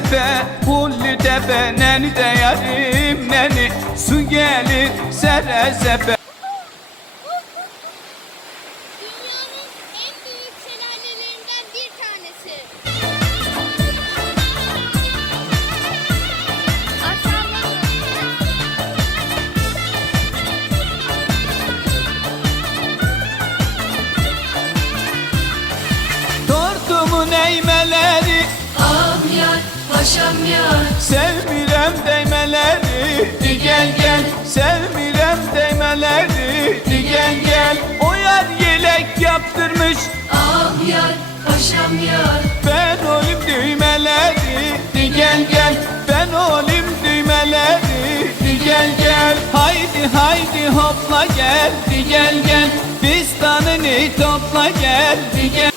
tepe neni de yarim neni Su gelir sere sepe. Tortumun Ağam yar, paşam yar Sevmirem değmeleri. Di gel gel. Sevmirem değmeleri. Di gel gel. O yar yelek yaptırmış. Ağam yar, paşam yar. Ben olayım düğmeleri. Di gel gel. Ben olayım düğmeleri. Di gel gel. Haydi haydi hopla gel. Di gel gel. Fistanını topla gel. Di gel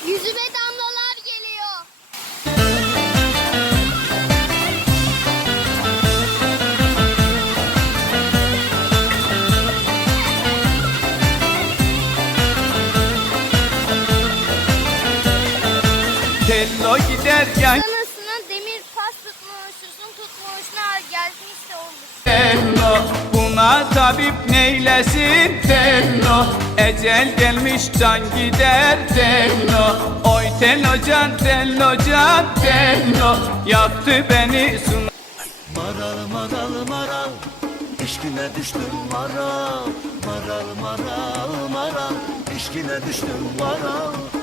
Tello giderken Anasına demir pas tutmuş, uzun tutmuş, nar gelmiş de olmuş. Tello buna tabip neylesin? Tello Ecel gelmiş can gider. Tello Oy Tello can Tello can Tello Yaktı beni sun Maral maral maral İşkine düştüm maral. Maral maral maral İşkine düştüm maral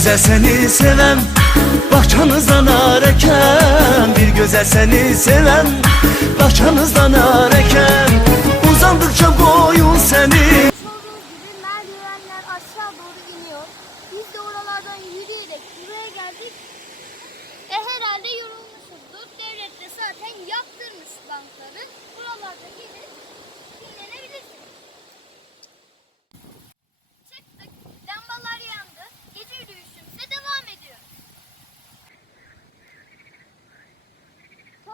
güzel seni sevem Bahçanızdan areken Bir güzel seni sevem Bahçanızdan areken Uzandıkça boyun seni merdivenler aşağı doğru iniyor. Biz de oralardan yürüyerek buraya geldik. E herhalde yorulmuşuzdur. Devlet de zaten yaptırmış bankları. Buralarda gelip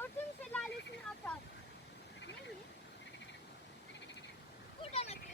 Hortum şelalesini akar. Ne mi? Buradan akar.